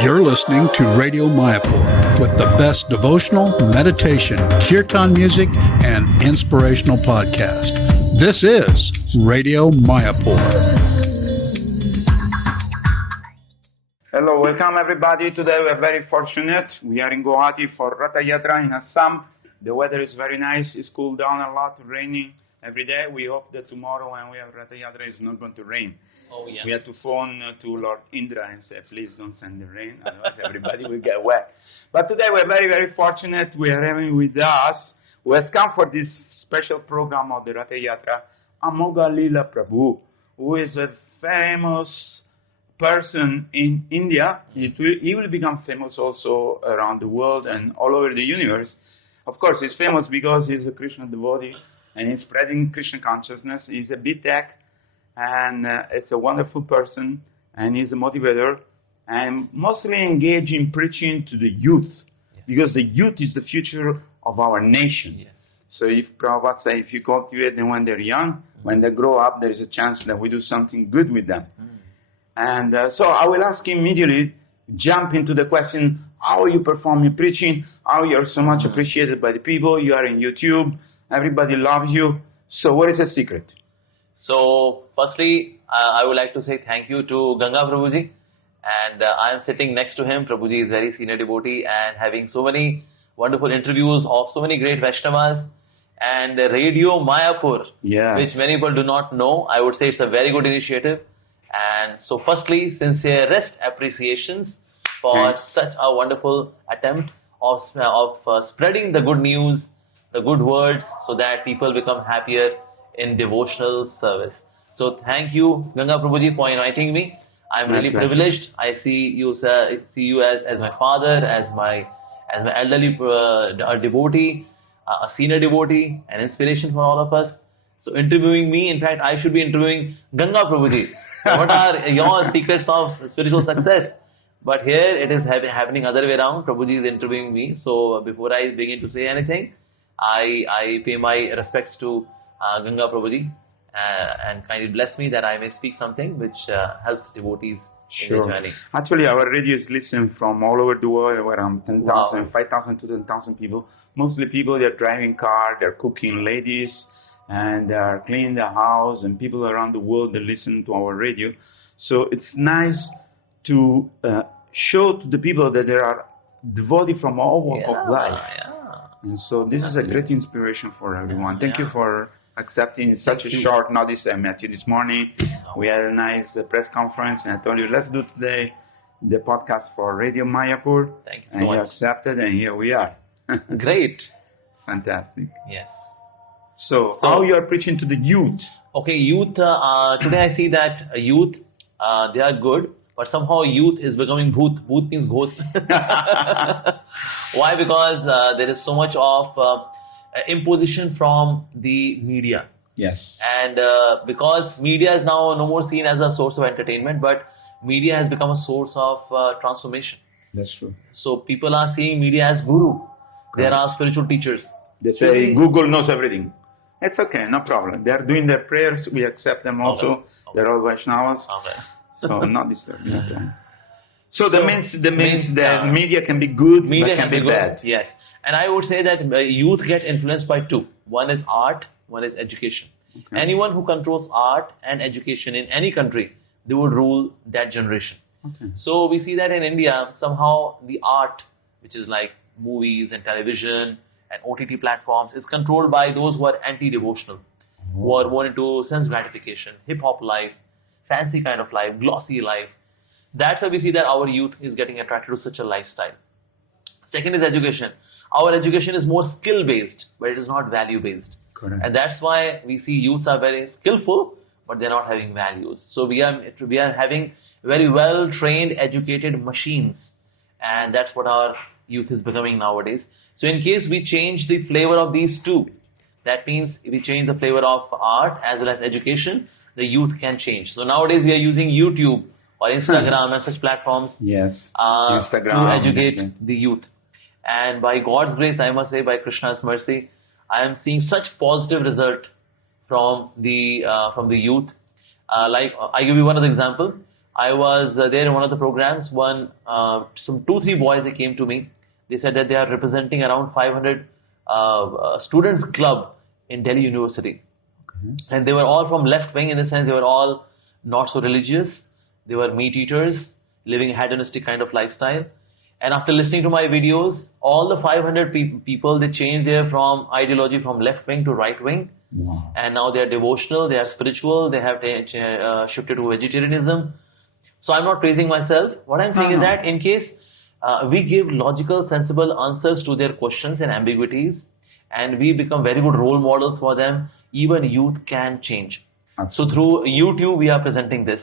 You're listening to Radio Mayapur with the best devotional, meditation, kirtan music, and inspirational podcast. This is Radio Mayapur. Hello, welcome everybody. Today we are very fortunate. We are in Guwahati for Ratha Yatra in Assam. The weather is very nice. It's cooled down a lot, raining every day. We hope that tomorrow when we have Ratha Yatra it's not going to rain. Oh, yes. We have to phone to Lord Indra and say, please don't send the rain, otherwise everybody will get wet. But today we're very, very fortunate. We are having with us, who has come for this special program of the Ratha Yatra, Amogalila Prabhu, who is a famous person in India. He will become famous also around the world and all over the universe. Of course, he's famous because he's a Krishna devotee and he's spreading Krishna consciousness. He's a BTech. And it's a wonderful person, and he's a motivator, and mostly engaged in preaching to the youth, because the youth is the future of our nation. Yes. So if Prabhupada say, if you cultivate them when they're young, when they grow up, there is a chance that we do something good with them. And so I will ask him immediately, jump into the question, how you perform your preaching, how you are so much appreciated by the people, you are in YouTube, everybody loves you. So what is the secret? So, firstly, I would like to say thank you to Ganga Prabhuji, and I am sitting next to him. Prabhuji is very senior devotee and having so many wonderful interviews of so many great Vaishnavas, and Radio Mayapur, which many people do not know. I would say it's a very good initiative. And so, firstly, sincerest appreciations for such a wonderful attempt of spreading the good news, the good words, so that people become happier in devotional service. So thank you, Ganga Prabhuji, for inviting me. I'm really privileged. I see you as my father, as my elderly devotee, a senior devotee, an inspiration for all of us. So interviewing me, in fact, I should be interviewing Ganga Prabhuji. What are your secrets of spiritual success? But here it is happening other way around. Prabhuji is interviewing me. So before I begin to say anything, I pay my respects to Ganga Prabhuji and kindly bless me that I may speak something which helps devotees in their journey. Actually, our radio is listened from all over the world, around 10,000, 5,000 to 10,000 people. Mostly people, they're driving car, they're cooking, ladies, and they're cleaning the house, and people around the world, they listen to our radio. So it's nice to show to the people that there are devotees from all walks of life. And so this is a great inspiration for everyone. Thank you for accepting such a short notice. I met you this morning. We had a nice press conference, and I told you, let's do today the podcast for Radio Mayapur. Thank you so much. And you accepted, and here we are. Great. Fantastic. Yes. So how you are preaching to the youth? Okay, youth. Today I see that youth, they are good, but somehow youth is becoming bhoot. Bhoot means ghost. Why? Because there is so much of imposition from the media. Yes. And because media is now no more seen as a source of entertainment, but media has become a source of transformation. That's true. So people are seeing media as guru. There are spiritual teachers. They say Google knows everything. It's okay, no problem. They are doing their prayers. We accept them also. Okay. They're all Vaishnavas. Okay. So not disturbing at all. So that means that media can be good, media but can be bad. Yes. And I would say that youth get influenced by two. One is art, one is education. Okay. Anyone who controls art and education in any country, they would rule that generation. Okay. So we see that in India, somehow the art, which is like movies and television and OTT platforms, is controlled by those who are anti-devotional, who are more into sense gratification, hip-hop life, fancy kind of life, glossy life. That's why we see that our youth is getting attracted to such a lifestyle. Second is education. Our education is more skill-based, but it is not value-based. Correct. And that's why we see youths are very skillful, but they're not having values. So we are having very well-trained, educated machines. And that's what our youth is becoming nowadays. So in case we change the flavor of these two, that means if we change the flavor of art as well as education, the youth can change. So nowadays we are using YouTube or Instagram and such platforms to educate the youth. And by God's grace, I must say, by Krishna's mercy, I am seeing such positive result from the youth. Like I give you one other example. I was there in one of the programs. Some 2-3 boys, they came to me. They said that they are representing around 500 students club in Delhi University. And they were all from left wing, in the sense they were all not so religious. They were meat eaters, living a hedonistic kind of lifestyle. And after listening to my videos, all the 500 people, they changed their ideology from left wing to right wing. Wow. And now they are devotional, they are spiritual, they have shifted to vegetarianism. So I'm not praising myself. What I'm saying is that in case we give logical, sensible answers to their questions and ambiguities, and we become very good role models for them, even youth can change. So through YouTube, we are presenting this.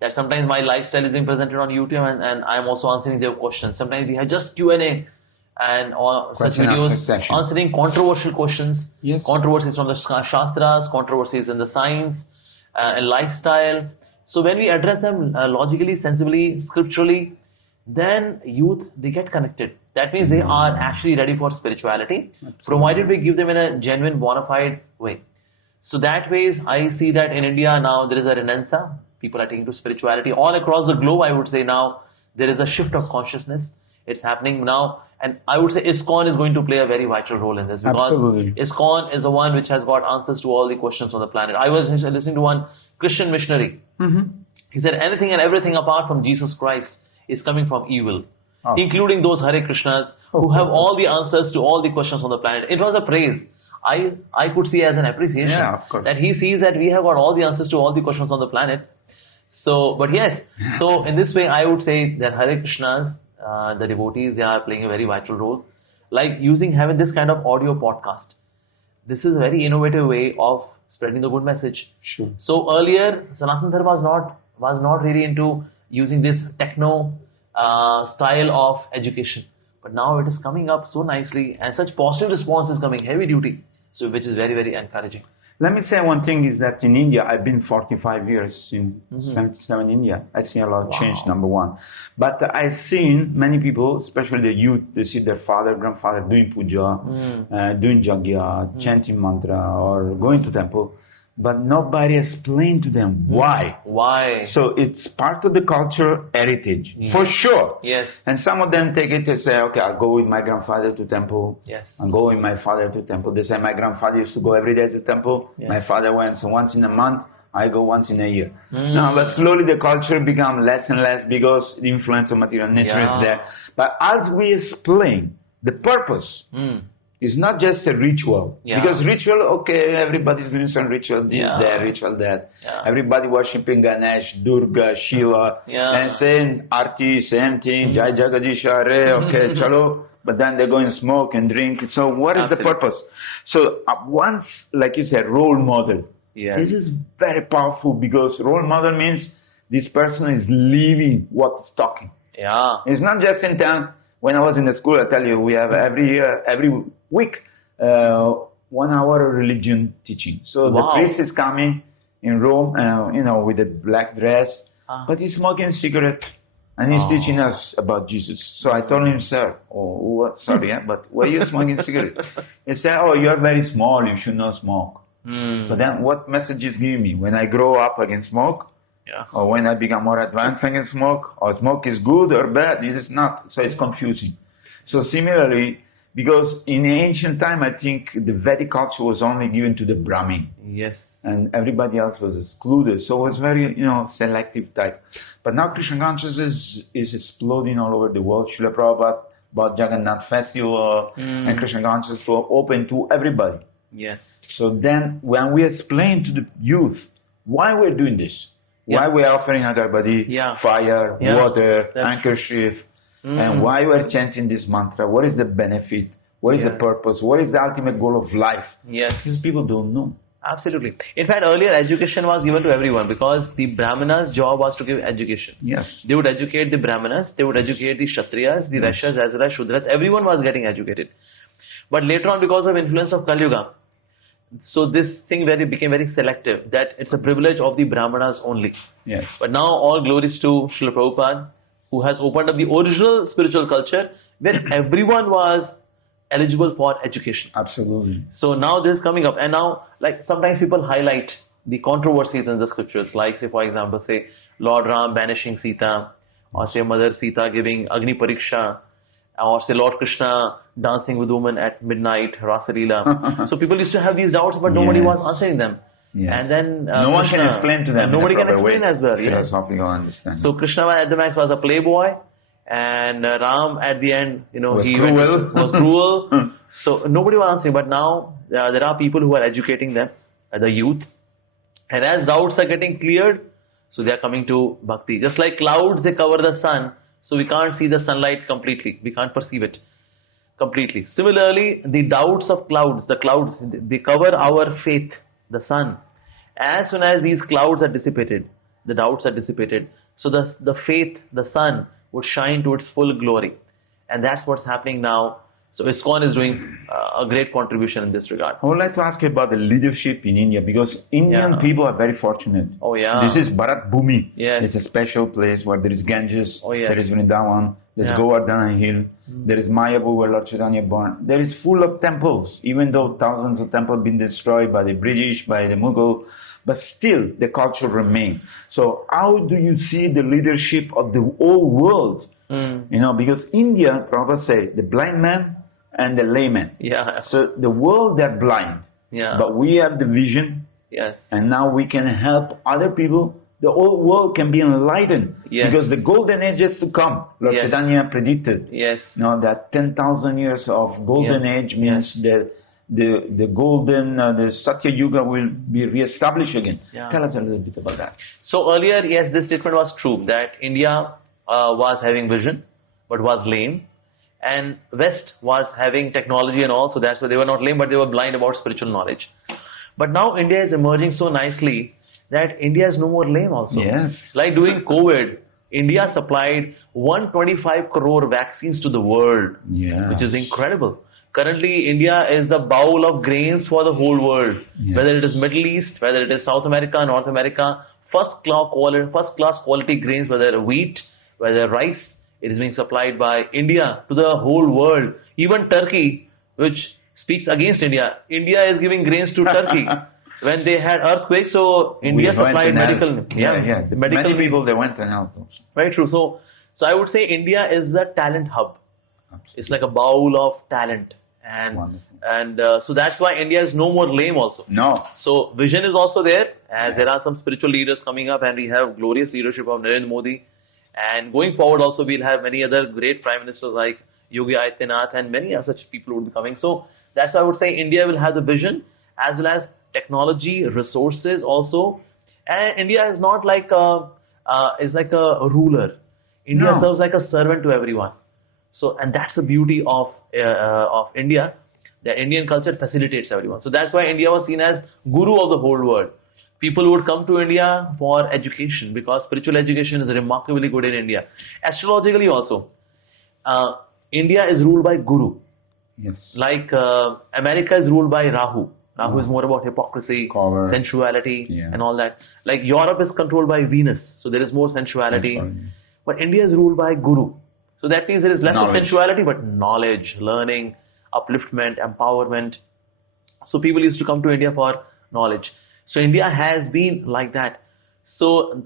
That sometimes my lifestyle is being presented on YouTube, and I'm also answering their questions. Sometimes we have just Q&A and such videos answering controversial questions, controversies from the Shastras, controversies in the science and lifestyle. So when we address them logically, sensibly, scripturally, then youth, they get connected. That means they are actually ready for spirituality, provided we give them in a genuine, bona fide way. So that ways, I see that in India now there is a renaissance. People are taking to spirituality all across the globe. I would say now there is a shift of consciousness. It's happening now, and I would say iskcon is going to play a very vital role in this, because iskcon is the one which has got answers to all the questions on the planet. I was listening to one Christian missionary. He said anything and everything apart from Jesus Christ is coming from evil, including those Hare Krishnas who have all the answers to all the questions on the planet. It was a praise. I could see as an appreciation that he sees that we have got all the answers to all the questions on the planet. So, but yes, so in this way, I would say that Hare Krishnas, the devotees, they are playing a very vital role. Like having this kind of audio podcast. This is a very innovative way of spreading the good message. Sure. So earlier, Sanatana Dharma was not really into using this techno style of education. But now it is coming up so nicely, and such positive response is coming, heavy duty. So which is very, very encouraging. Let me say one thing is that in India, I've been 45 years in 77 India. I see a lot of change, number one. But I've seen many people, especially the youth, they see their father, grandfather doing puja, doing jagya, chanting mantra, or going to temple. But nobody explained to them why. Why? So it's part of the cultural heritage, for sure. Yes. And some of them take it to say, okay, I'll go with my grandfather to temple. Yes. I'll go with my father to temple. They say my grandfather used to go every day to temple. Yes. My father went once in a month. I go once in a year. No, but slowly the culture become less and less because the influence of material nature is there. But as we explain the purpose, it's not just a ritual. Because ritual, okay, everybody's doing some ritual, this, that, ritual, that. Everybody worshipping Ganesh, Durga, Shiva, and saying Arti, same thing, Jai Jagadish Hare, okay, chalo. But then they go and smoke and drink. So what is the purpose? So once, like you said, role model. This is very powerful, because role model means this person is living what's talking. It's not just in town. When I was in the school, I tell you, we have every week, 1 hour of religion teaching. So the priest is coming in Rome, with a black dress, but he's smoking a cigarette, and he's teaching us about Jesus. So I told him, sir, but why are you smoking a cigarette? He said, you're very small, you should not smoke. But then what message is giving me? When I grow up, I can smoke? Or when I become more advanced, I can smoke? Or smoke is good or bad? It is not. So it's confusing. So similarly, because in ancient time, I think the Vedic culture was only given to the Brahmin. Yes. And everybody else was excluded. So it was very, selective type. But now Krishna consciousness is exploding all over the world. Srila Prabhupada bought Jagannath Festival, and Krishna consciousness was open to everybody. Yes. So then when we explain to the youth why we're doing this, why we're offering agarbatti, fire, water, handkerchief, and why we're chanting this mantra, what is the benefit, what is the purpose, what is the ultimate goal of life? Yes. These people don't know. Absolutely. In fact, earlier education was given to everyone, because the Brahmanas' job was to give education. Yes. They would educate the Brahmanas, they would educate the Kshatriyas, the Vaishyas, as well as Shudras. Everyone was getting educated. But later on, because of influence of Kali Yuga, so this thing became very selective, that it's a privilege of the Brahmanas only. Yes. But now all glories to Srila Prabhupada, who has opened up the original spiritual culture where everyone was eligible for education. Absolutely. So now this is coming up, and now like sometimes people highlight the controversies in the scriptures, like say for example, say Lord Ram banishing Sita, or say Mother Sita giving Agni Pariksha, or say Lord Krishna dancing with women at midnight, Rasalila. So people used to have these doubts, but nobody was answering them. Yes. And then no one can explain to them. And nobody in a can proper explain way, as well. Yes. Philosophical understanding. So Krishna at the max was a playboy, and Ram at the end, was he cruel. was cruel. So nobody was answering. But now there are people who are educating them, the youth, and as doubts are getting cleared, so they are coming to bhakti. Just like clouds, they cover the sun, so we can't see the sunlight completely. We can't perceive it completely. Similarly, the doubts of clouds, they cover our faith, the sun. As soon as these clouds are dissipated, the doubts are dissipated, so the faith, the sun, would shine to its full glory. And that's what's happening now. So iskcon is doing a great contribution in this regard. I would like to ask you about the leadership in India, because Indian people are very fortunate. Oh yeah. This is Bharat Bhumi. Yes. It's a special place where there is Ganges, Oh, yes. there is Vrindavan, there is Govardhana Hill, there is Mayapur where Lord Chaitanya born. There is full of temples, even though thousands of temples have been destroyed by the British, by the Mughal, but still the culture remains. So how do you see the leadership of the whole world? Because India, Prabhupada say, the blind man and the layman. Yeah. So the world, they're blind. Yeah. But we have the vision. Yes. And now we can help other people. The whole world can be enlightened. Yes. Because the golden age is to come. Lord Yes. Chaitanya predicted. Yes. That 10,000 years of golden age means the golden, the Satya Yuga will be reestablished again. Yeah. Tell us a little bit about that. So earlier, yes, this statement was true, that India was having vision, but was lame. And West was having technology and all, so that's why they were not lame, but they were blind about spiritual knowledge. But now India is emerging so nicely that India is no more lame also. Yes. Like during COVID, India supplied 125 crore vaccines to the world, which is incredible. Currently, India is the bowl of grains for the whole world, whether it is Middle East, whether it is South America, North America, first class quality grains, whether wheat, whether rice, it is being supplied by India to the whole world. Even Turkey, which speaks against India, India is giving grains to Turkey. When they had earthquakes, so India supplied medical. Many people, they went and helped. Very true. So I would say India is the talent hub. Absolutely. It's like a bowl of talent. And so that's why India is no more lame also. No. So vision is also there, as there are some spiritual leaders coming up, and we have glorious leadership of Narendra Modi. And going forward also we'll have many other great prime ministers like Yogi Adityanath, and many other such people would be coming. So that's why I would say India will have the vision as well as technology, resources also. And India is not like is like a ruler. India serves like a servant to everyone. So, and that's the beauty of India, that Indian culture facilitates everyone. So that's why India was seen as guru of the whole world. People would come to India for education, because spiritual education is remarkably good in India. Astrologically also, India is ruled by guru. Yes. Like America is ruled by Rahu. Rahu is more about hypocrisy, sensuality, and all that. Like Europe is controlled by Venus, so there is more sensuality. But India is ruled by guru. So that means there is less of sensuality, but knowledge, learning, upliftment, empowerment. So people used to come to India for knowledge. So India has been like that. So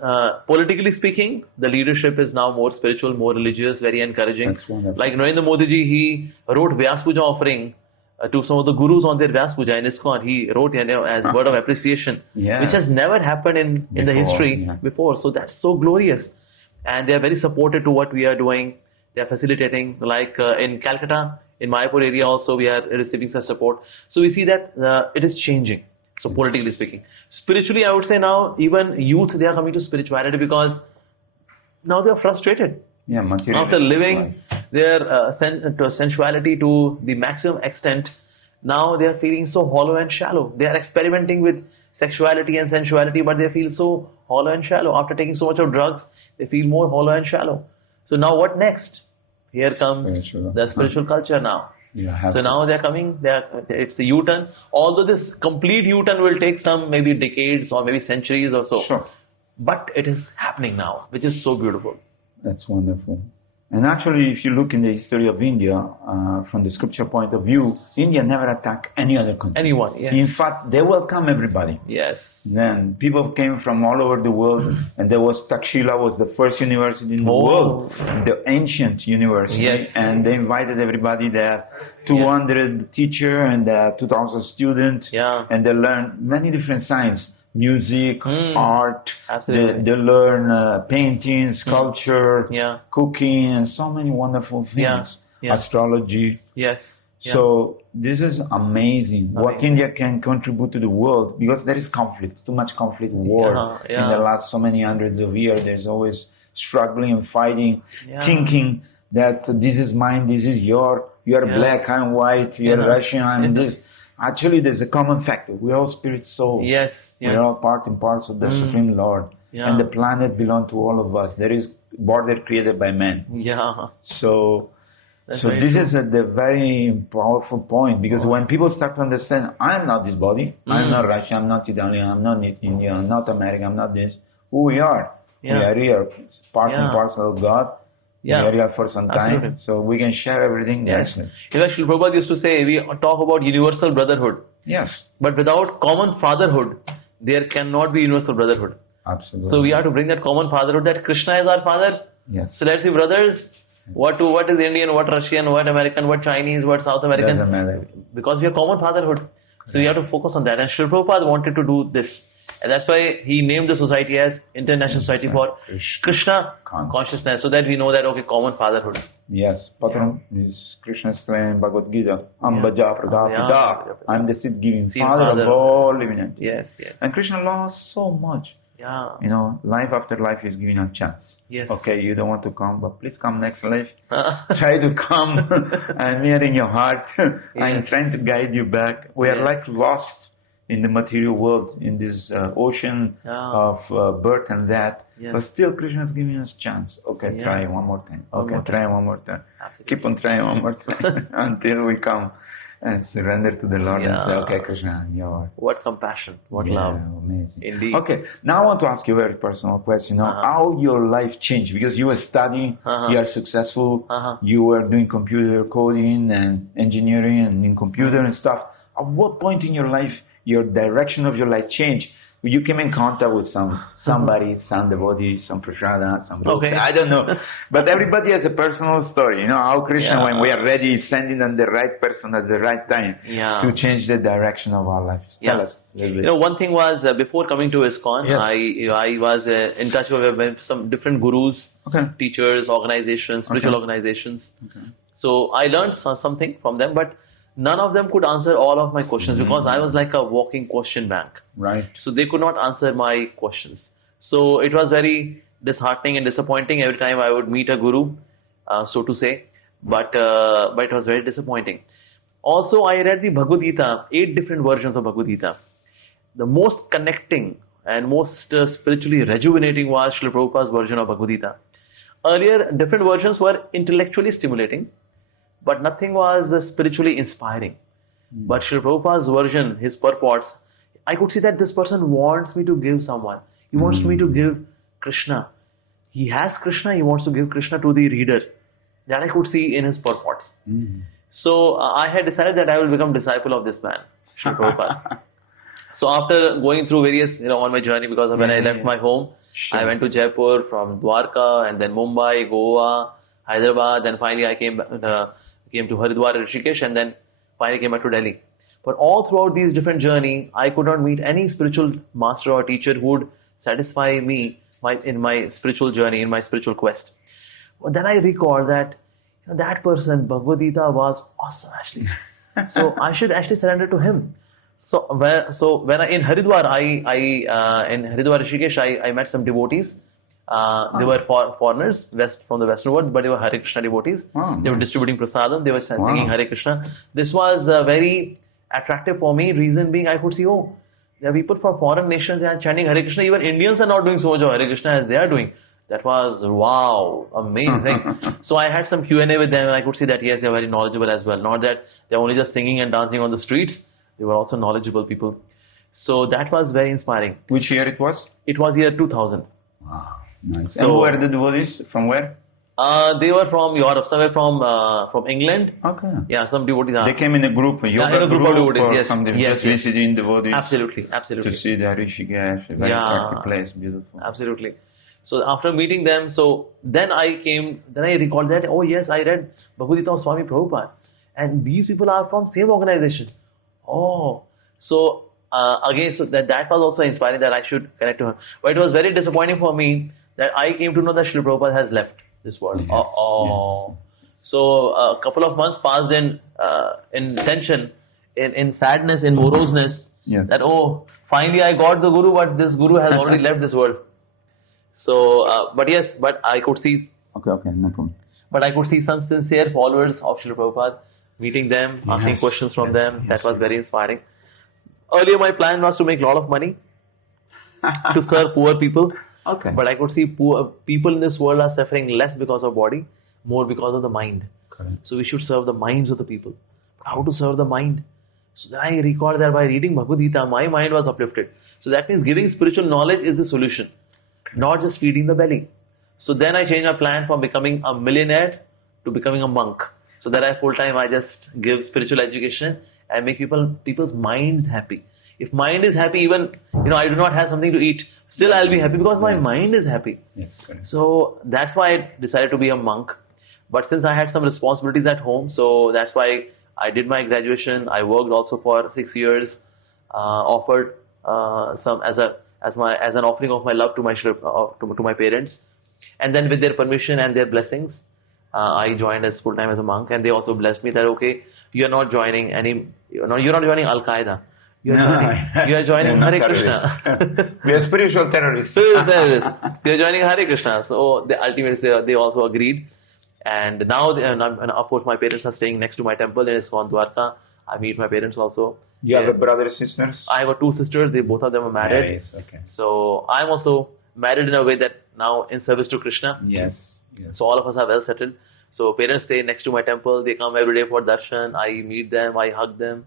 politically speaking, the leadership is now more spiritual, more religious, very encouraging. Like Narendra Modi ji, he wrote Vyas Puja offering to some of the gurus on their Vyas Puja in iskcon. He wrote as word of appreciation, which has never happened in the history before. So that's so glorious. And they are very supportive to what we are doing. They are facilitating, like in Calcutta, in Mayapur area also, we are receiving such support. So we see that it is changing. So politically speaking. Spiritually, I would say now, even youth, they are coming to spirituality because now they are frustrated. After living their sensuality to the maximum extent, now they are feeling so hollow and shallow. They are experimenting with sexuality and sensuality, but they feel so hollow and shallow. After taking so much of drugs, they feel more hollow and shallow. So now what next? Here comes the spiritual culture now. So now they are coming, it's a U-turn. Although this complete U-turn will take some maybe decades or maybe centuries or so. But it is happening now, which is so beautiful. That's wonderful. And actually, if you look in the history of India, from the scripture point of view, India never attacked any other country. Anyone, yes. In fact, they welcome everybody. Yes. Then people came from all over the world, and there was Takshila was the first university in the world, the ancient university, yes. and they invited everybody there, 200 teachers and 2,000 students, and they learned many different sciences. Music, art, they learn painting, sculpture, cooking, and so many wonderful things. Astrology. Yes. So this is amazing what India can contribute to the world, because there is conflict, too much conflict, war in the last so many hundreds of years. There's always struggling and fighting, thinking that this is mine, this is yours, you are black, I'm white, you are Russian, I'm this. Actually, there's a common factor. We're all spirit souls. Yes. We're all part and parcel of the Supreme Lord. And the planet belongs to all of us. There is border created by man. So this is the very powerful point, because when people start to understand, I'm not this body, I'm not Russian, I'm not Italian, I'm not Indian, I'm not American, I'm not this. Who we are. We are here, part and parcel of God. We are here for some time, so we can share everything. Yes. Srila Prabhupada used to say, we talk about universal brotherhood. Yes. But without common fatherhood, there cannot be universal brotherhood. Absolutely. So we have to bring that common fatherhood, that Krishna is our father. Yes. So let's be brothers. What is Indian, what Russian, what American, what Chinese, what South American? Doesn't matter. Because we have common fatherhood. So we have to focus on that. And Srila Prabhupada wanted to do this. And that's why he named the society as International Society for Krishna Consciousness, so that we know that, common fatherhood. Yes, Patram is Krishna explained in Bhagavad Gita, Ambaja Pradapita. I'm the seed-giving father of all living entities. Yes, yes. And Krishna loves so much. You know, life after life is giving a chance. Yes. Okay, you don't want to come, but please come next life. Try to come. I'm here in your heart. I'm trying to guide you back. We are like lost in the material world, in this ocean of birth and that. But still Krishna is giving us chance. Okay, try one more time. Okay, try one more time. Absolutely. Keep on trying one more time until we come and surrender to the Lord and say, okay, Krishna, I'm yours. What compassion, what love. Amazing. Indeed. Okay, now I want to ask you a very personal question. How your life changed? Because you were studying, you are successful, you were doing computer coding and engineering and in computer and stuff. At what point in your life, your direction of your life changed? You came in contact with somebody, some devotee, some prasada, some bhakta, I don't know. But everybody has a personal story. You know how Krishna, when we are ready, is sending on the right person at the right time to change the direction of our life. Tell us a little bit. You know, one thing was, before coming to iskcon, I was in touch with some different gurus, teachers, organizations, spiritual organizations. So I learned something from them, but none of them could answer all of my questions because I was like a walking question bank. Right. So they could not answer my questions. So it was very disheartening and disappointing every time I would meet a guru, so to say. But it was very disappointing. Also, I read the Bhagavad Gita, 8 different versions of Bhagavad Gita. The most connecting and most spiritually rejuvenating was Srila Prabhupada's version of Bhagavad Gita. Earlier, different versions were intellectually stimulating, but nothing was spiritually inspiring. But Srila Prabhupada's version, his purports, I could see that this person wants me to give someone. He wants me to give Krishna. He has Krishna, he wants to give Krishna to the reader. That I could see in his purports. So I had decided that I will become disciple of this man, Srila Prabhupada. So after going through various, on my journey, because when I left my home, I went to Jaipur, from Dwarka, and then Mumbai, Goa, Hyderabad, then finally I came to Haridwar, Rishikesh, and then finally came back to Delhi. But all throughout these different journeys, I could not meet any spiritual master or teacher who would satisfy me in my spiritual journey, in my spiritual quest. But then I recalled that that person, Bhagavad Gita, was awesome actually. So I should actually surrender to him. So when in Haridwar, in Haridwar Rishikesh, I met some devotees. They were foreigners from the Western world, but they were Hare Krishna devotees. They were distributing prasadam. They were singing Hare Krishna. This was very attractive for me. Reason being, I could see, there are people from foreign nations they are chanting Hare Krishna. Even Indians are not doing so much of Hare Krishna as they are doing. That was wow, amazing. So I had some Q&A with them, and I could see that yes, they are very knowledgeable as well. Not that they are only just singing and dancing on the streets. They were also knowledgeable people. So that was very inspiring. Which year it was? It was year 2000. Wow, nice. So, and who were the devotees? From where? They were from Europe, somewhere from England. Okay. Yeah, some devotees. They came in a group, a yoga in a group of devotees, or yes. something, Yes, just yes. visiting devotees. Absolutely. To see the Rishikesh, a very attractive place, beautiful. Absolutely. So after meeting them, so then I recalled that, oh yes, I read Bhagavad Gita of Swami Prabhupada. And these people are from same organization. Oh. So again, so that was also inspiring that I should connect to him. But it was very disappointing for me that I came to know that Srila Prabhupada has left this world. Yes, yes. So a couple of months passed in tension, in sadness, in moroseness. Yes. That finally I got the Guru, but this Guru has already left this world. So, but I could see. Okay, no problem. But I could see some sincere followers of Srila Prabhupada, meeting them, asking questions from them. That was very inspiring. Earlier, my plan was to make a lot of money to serve poor people. Okay. But I could see poor people in this world are suffering less because of body, more because of the mind. Correct. So we should serve the minds of the people. But how to serve the mind? So then I recall that by reading Bhagavad Gita, my mind was uplifted. So that means giving spiritual knowledge is the solution, not just feeding the belly. So then I changed my plan from becoming a millionaire to becoming a monk. So that I full time I just give spiritual education and make people's minds happy. If mind is happy, even I do not have something to eat, still I'll be happy because my mind is happy. Yes, correct. So that's why I decided to be a monk. But since I had some responsibilities at home, so that's why I did my graduation. I worked also for 6 years, offered some as an offering of my love to my parents, and then with their permission and their blessings, I joined as full time as a monk, and they also blessed me that you're not joining you're not joining Al Qaeda. You are joining Hare Krishna. We are spiritual terrorists. You're joining Hare Krishna. So they also agreed. And now, and of course, my parents are staying next to my temple in iskcon Dwarka. I meet my parents also. You have a brother and sisters? I have 2 sisters. Both of them are married. Yes, okay. So I'm also married in a way that now in service to Krishna. Yes. So all of us are well settled. So parents stay next to my temple. They come every day for darshan. I meet them. I hug them.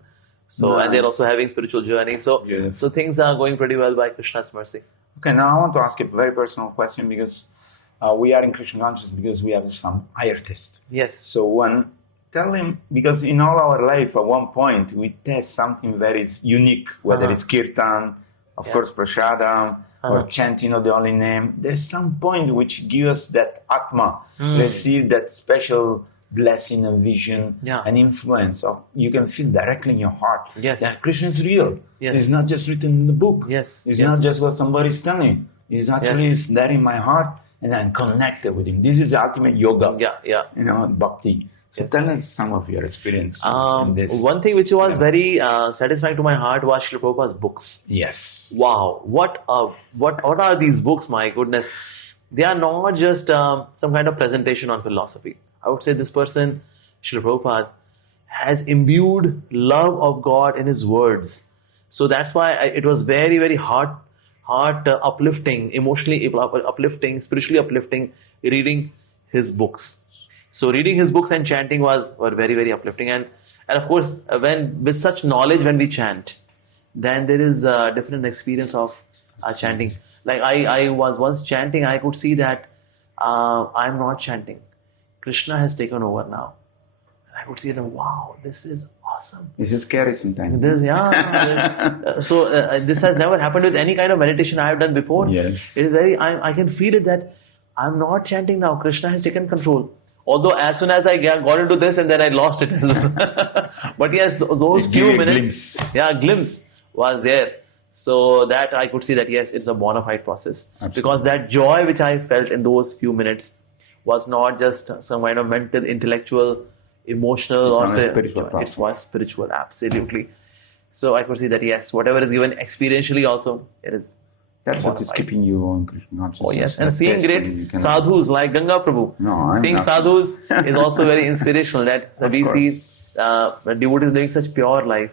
So nice. And they're also having spiritual journey. So things are going pretty well by Krishna's mercy. Okay, now I want to ask you a very personal question because we are in Krishna consciousness because we have some higher test. Yes. So tell him, because in all our life at one point we test something very unique, whether it's kirtan, of course prashadam, or chanting of the holy name. There's some point which gives us that atma, receive that special blessing and vision and influence. Of you can feel directly in your heart that Krishna is real. Yes. It's not just written in the book. Yes. It's not just what somebody's telling. It's actually it's there in my heart, and I'm connected with him. This is the ultimate yoga. Bhakti. So tell us some of your experience in this. One thing which was very satisfying to my heart was Srila Prabhupada's books. Yes. Wow, what are these books? My goodness, they are not just some kind of presentation on philosophy. I would say this person, Srila Prabhupada, has imbued love of God in his words. So that's why it was very, very heart uplifting, emotionally uplifting, spiritually uplifting, reading his books. So reading his books and chanting were very, very uplifting. And of course, with such knowledge, when we chant, then there is a different experience of chanting. Like I was once chanting, I could see that I'm not chanting. Krishna has taken over now. I could see that, wow, this is awesome. This is scary sometimes. So this has never happened with any kind of meditation I have done before. Yes. It is very, I can feel it that I'm not chanting now. Krishna has taken control. Although as soon as I got into this and then I lost it. But yes, those few minutes, glimpse was there. So that I could see that yes, it's a bona fide process. Absolutely. Because that joy which I felt in those few minutes was not just some kind of mental, intellectual, emotional, it was spiritual, absolutely. So I could see that yes, whatever is given experientially also, it is. That's what is keeping you on Krishna consciousness. Oh yes, and seeing great sadhus like Ganga Prabhu. Seeing sadhus is also very inspirational. That we see devotees living such pure life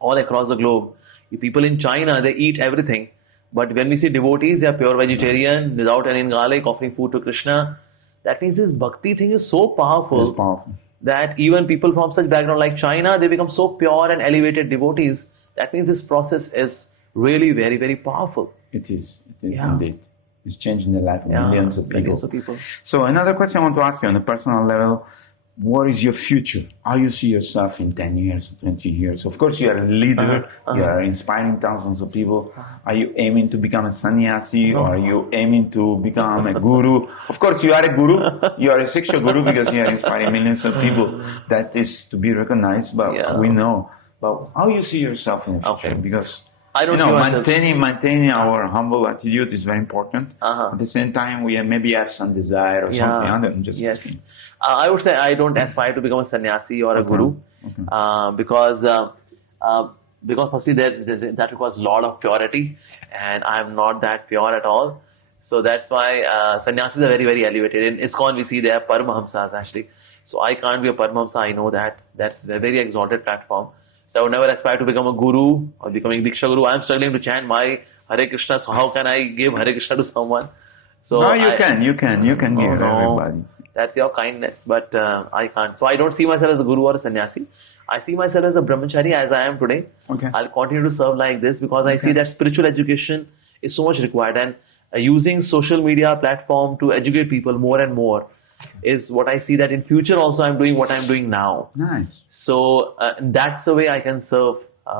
all across the globe. People in China, they eat everything. But when we see devotees, they are pure vegetarian, without any garlic, offering food to Krishna. That means this bhakti thing is so powerful, that even people from such background like China, they become so pure and elevated devotees. That means this process is really very, very powerful. It is indeed. It's changing the life of millions of people. Millions of people. So another question I want to ask you on a personal level, what is your future? How you see yourself in 10 years, 20 years? Of course, you are a leader. You are inspiring thousands of people. Are you aiming to become a sannyasi or are you aiming to become a guru? Of course, you are a guru. You are a sexual guru because you are inspiring millions of people. That is to be recognized, but we know. But how you see yourself in the future? Because I don't know, maintaining our humble attitude is very important. At the same time, we maybe have some desire or something. I'm just asking. I would say I don't aspire to become a sannyasi or a guru because firstly that requires a lot of purity, and I'm not that pure at all. So that's why sannyasis are very, very elevated. In iskcon, we see they are Paramahamsas actually. So I can't be a Paramahamsa. I know that. That's a very exalted platform. So I would never aspire to become a guru or becoming Diksha Guru. I'm struggling to chant my Hare Krishna, so how can I give Hare Krishna to someone? So no, you can give everybody. That's your kindness, but I can't. So I don't see myself as a guru or a sannyasi. I see myself as a brahmachari as I am today. I'll continue to serve like this because I see that spiritual education is so much required, and using social media platform to educate people more and more is what I see that in future also I'm doing what I'm doing now. Nice. So that's the way I can serve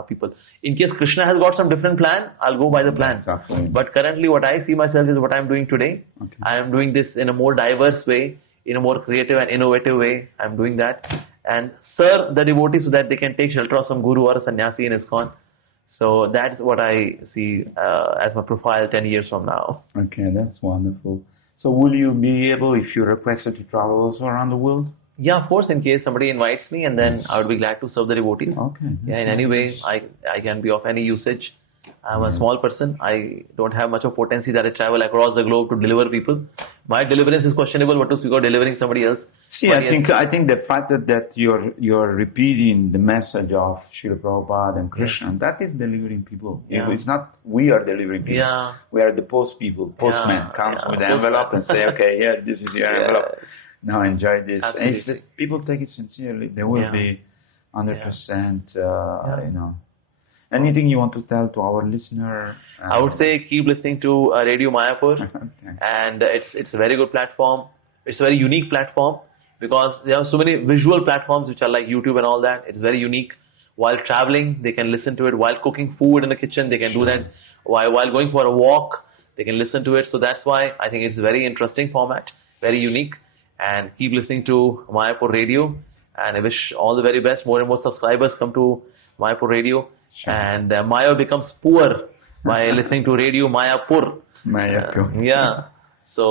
people. In case Krishna has got some different plan, I'll go by the plan. Exactly. But currently what I see myself is what I'm doing today. I am doing this in a more diverse way, in a more creative and innovative way. I'm doing that and serve the devotees so that they can take shelter of some guru or a sannyasi in iskcon. So that's what I see as my profile 10 years from now. Okay, that's wonderful. So will you be able, if you're requested, to travel also around the world? Yeah, of course, in case somebody invites me, and then I would be glad to serve the devotees. Okay. Yeah, in any way, I can be of any usage. I'm a small person. I don't have much of potency that I travel across the globe to deliver people. My deliverance is questionable, but to speak of delivering somebody else. See, I think the fact that you're repeating the message of Srila Prabhupada and Krishna, that is delivering people. It's not we are delivering people. We are the post people. Postman comes with the envelope and say, okay, this is your envelope. Now enjoy this. And if people take it sincerely, they will be 100%, you know. Anything you want to tell to our listener? I would say keep listening to Radio Mayapur. And it's a very good platform. It's a very unique platform because there are so many visual platforms which are like YouTube and all that. It's very unique. While traveling, they can listen to it. While cooking food in the kitchen, they can do that. While going for a walk, they can listen to it. So that's why I think it's a very interesting format, very unique. And keep listening to Mayapur Radio. And I wish all the very best. More and more subscribers come to Mayapur Radio. And Maya becomes poor by listening to Radio Mayapur. So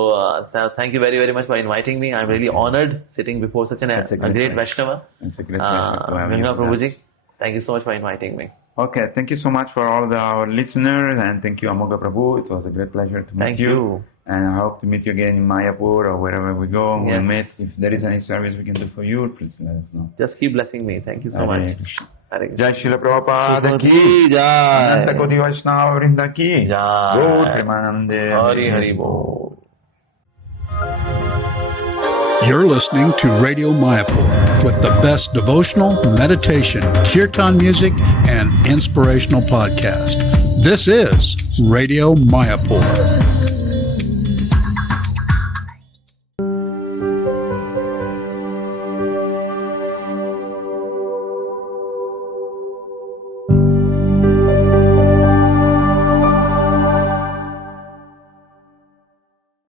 thank you very, very much for inviting me. I'm really honored sitting before such a great Vaishnava. It's a great pleasure to have you. Prabhuji, thank you so much for inviting me. Okay, thank you so much for all our listeners, and thank you, Amoga Prabhu. It was a great pleasure to meet you. And I hope to meet you again in Mayapur or wherever we go. We'll meet. If there is any service we can do for you, please let us know. Just keep blessing me. Thank you so much. Jai Srila Prabhupada ki Jai. Ananta Koti Vaishnava Vrinda ki Jai. Gaur Premanande. Hari Hari Bol. You're listening to Radio Mayapur with the best devotional, meditation, kirtan music, and inspirational podcast. This is Radio Mayapur.